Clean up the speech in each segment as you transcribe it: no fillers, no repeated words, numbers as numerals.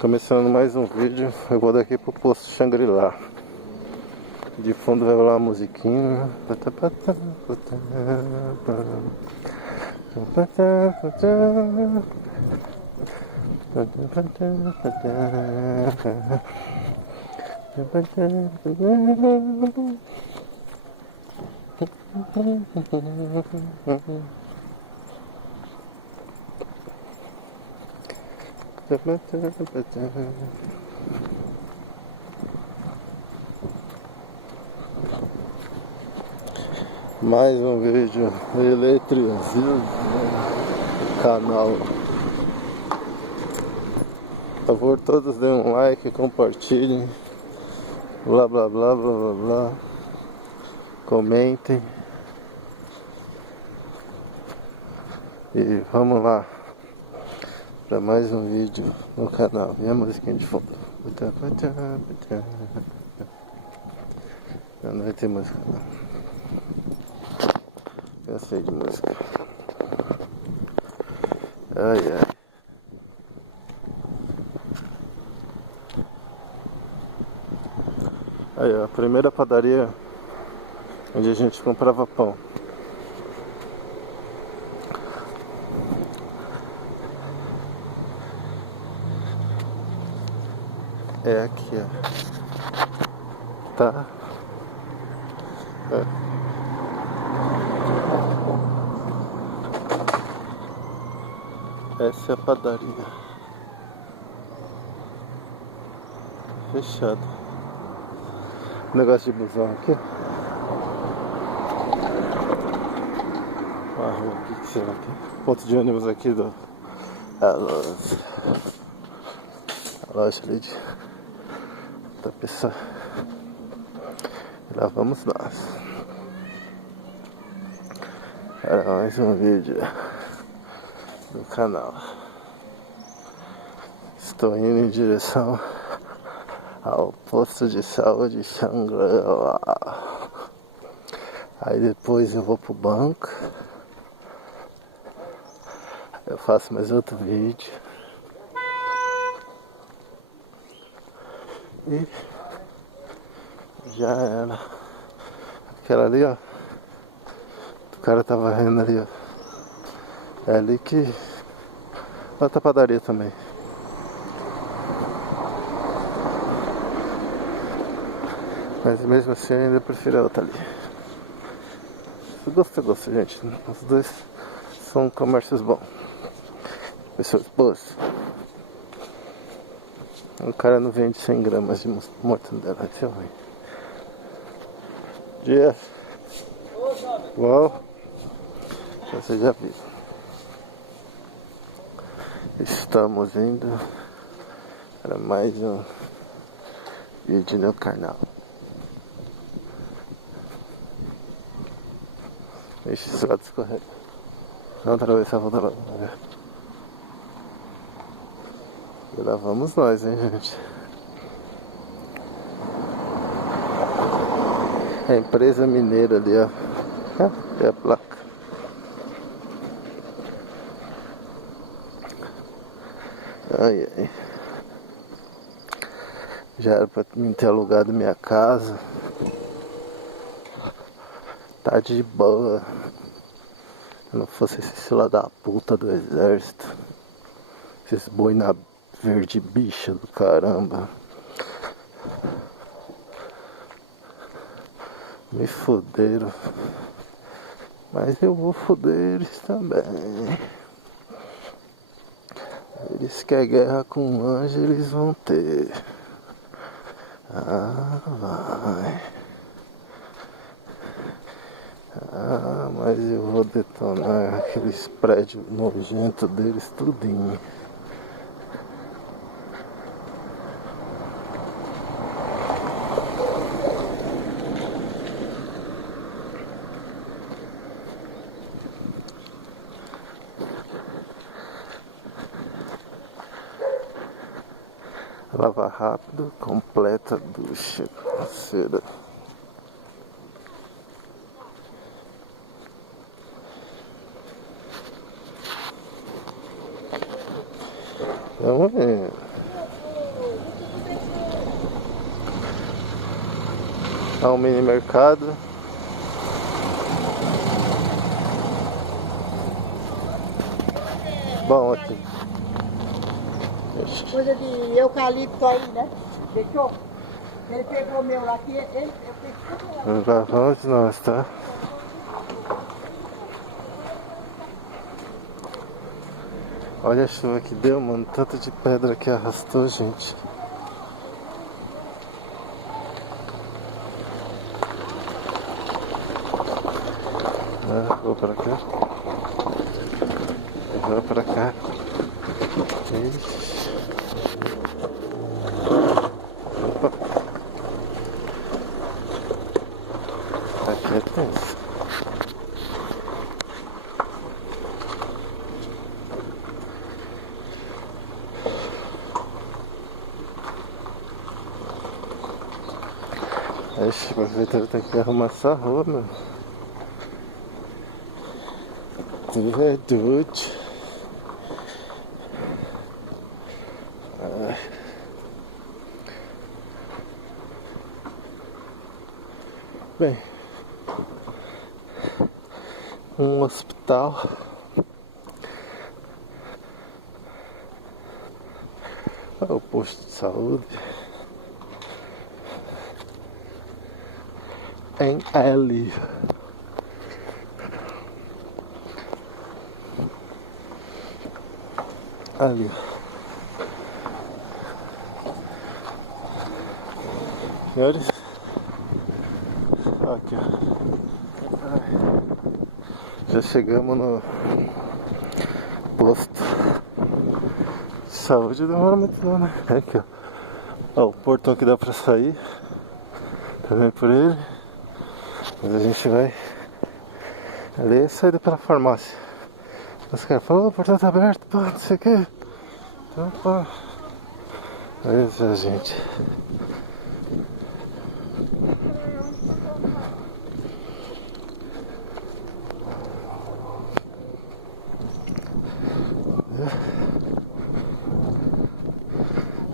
Começando mais um vídeo, eu vou daqui pro posto Shangri-La. De fundo vai rolar a musiquinha. Mais um vídeo Eletrozinho no canal. Por favor, todos deem um like, compartilhem, blá blá blá blá blá blá, comentem e vamos lá para mais um vídeo no canal. E a musiquinha de fundo. Não vai ter música não. Cansei de música. Ai ai. Aí ó, a primeira padaria onde a gente comprava pão. É aqui ó. Tá? É. Essa é a padaria. Fechado. Negócio de busão aqui. A rua aqui, que será aqui? Ponto de ônibus aqui do... A loja ali de... da pessoa. E lá vamos nós. Era mais um vídeo do canal. Estou indo em direção ao posto de saúde Shangri-La. Aí depois eu vou pro banco. Eu faço mais outro vídeo. E já era. Aquela ali, ó. O cara tava rindo ali, ó. É ali que... outra padaria também. Mas mesmo assim eu ainda prefiro a outra ali. Gosto, gente. Os dois são comércios bons. Pessoas boas. O cara não vende 100 gramas de mortadela, isso é ruim. Dia. Uau. Você já viu. Estamos indo para mais um vídeo no canal. Ixi, esse lado escorrega. Vamos atravessar a volta lá. E lá vamos nós, hein, gente. É a empresa mineira ali, ó. É a placa. Ai, ai. Já era pra mim ter alugado minha casa. Tá de boa. Se não fosse esse fila da puta do exército. Esses boina verde bicha do caramba. Me fuderam. Mas eu vou foder eles também. Eles querem guerra com anjo, eles vão ter. Ah, vai. Ah, mas eu vou detonar aqueles prédios nojentos deles tudinho. Lava rápido, completa ducha, cera. Vamos ver. Há um mini mercado. Bom aqui. Coisa de eucalipto aí, né? Deixou? Ele pegou o meu lá aqui, eu fiz tudo lá. Lá vamos nós, tá? Olha a chuva que deu, mano. Tanto de pedra que arrastou, gente. Vou pra cá. Vou pra cá. Ixi. Opa. Aqui é tenso. Ixi, mas vai ter que arrumar essa rua, mano. Tu é doido. Bem, um hospital. O posto de saúde em L. Ali. Senhores, aqui ó. Já chegamos no posto de saúde. Demora muito não, né? Aqui ó. Ó, o portão que dá pra sair também por ele. Mas a gente vai ali é saída pela farmácia. Os caras falam, o portão tá aberto, pô, não sei o que. Então, pô. Olha essa gente.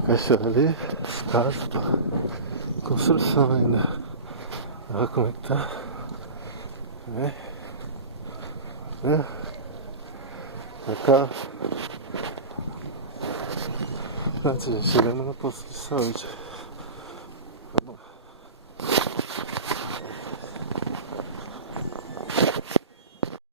Cachorro ali, as casas, pô. Construção ainda. Olha como é que tá. Pra cá. Pronto, já chegamos no posto de saúde.